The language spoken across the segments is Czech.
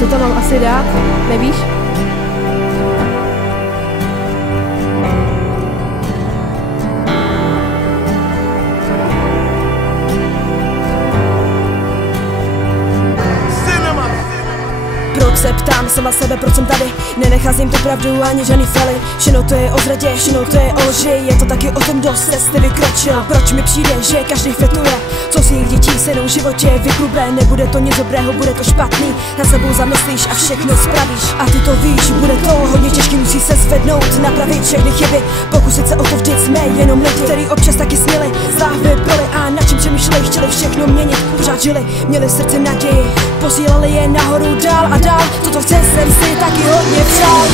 Co tam mám asi dát? Nevíš? Proč se ptám sama sebe, proč jsem tady? Nenecházím tu pravdu ani žádný fely. Všechno to je o zradě, všechno to je o lži. Je to taky o tom, kdo z cesty vykročil. Proč mi přijde, že každý fetuje? Co si jich dětí se v životě vyklube? Nebude to nic dobrého, bude to špatný. Na sebou zamyslíš a všechno spravíš. A ty to víš, bude to hodně těžký, musí se zvednout, napravit všechny chyby. Pokusit se o to vždyť jsme jenom lidi, který občas taky směli, záhvy byli a na čem přemýšleli, chtěli všechno měnit. Pořád žili, měli v srdci naději, posílali je nahoru dál a dál. Toto chce jsem si taky hodně přál.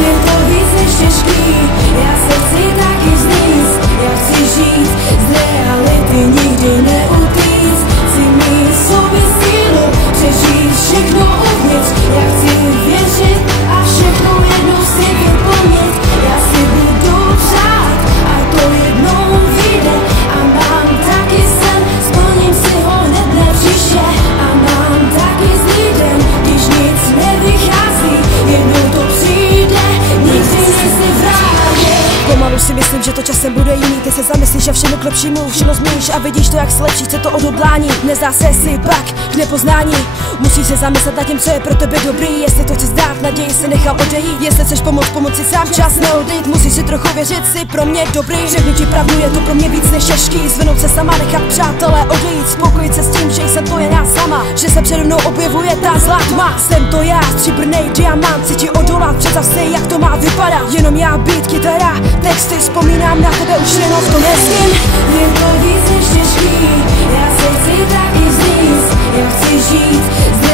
Je to víc než těžký, já se chci taky vznést. Já chci žít z reality, nikdy neutíct. Chci mít v sobě sílu, přežít všechno uvnitř. Já chci věřit a všechno jednou si vyplnit. Já si budu přát a to jednou vyjde. A mám taky sen, splním si ho hned nepříště. A mám taky zlý den, když nic nevychází, jednou to přijde, nikdy nejsi v rádi. Pomalu si myslím, že to časem bude jiný. Ty se zamyslíš a všechno k lepšímu, všechno změníš a vidíš to, jak se lepší, chce to odhodlání. Nezdá se si pak k nepoznání. Musíš se zamyslet nad tím, co je pro tebe dobrý. Jestli to chceš dát, naději si nechal odejít. Jestli chceš pomoci sám, čas neodejít. Musíš si trochu věřit, si pro mě dobrý. Řeknu ti pravdu, je to pro mě víc než těžký. Zvinout se sama, nechat přátelé odejít. Spokojit se s tím, že jsem to jen já sama. Že se přede mnou objevuje ta zlá tma. Jsem to já, stříbrnej diamant. Chci ti odolat, představ si, jak to má vypadat. Jenom já, beat, kytara, texty, vzpomínám na tebe už jenom v tom hezkým. Je to víc než těžký, já se chci taky vznést. Já chci žít z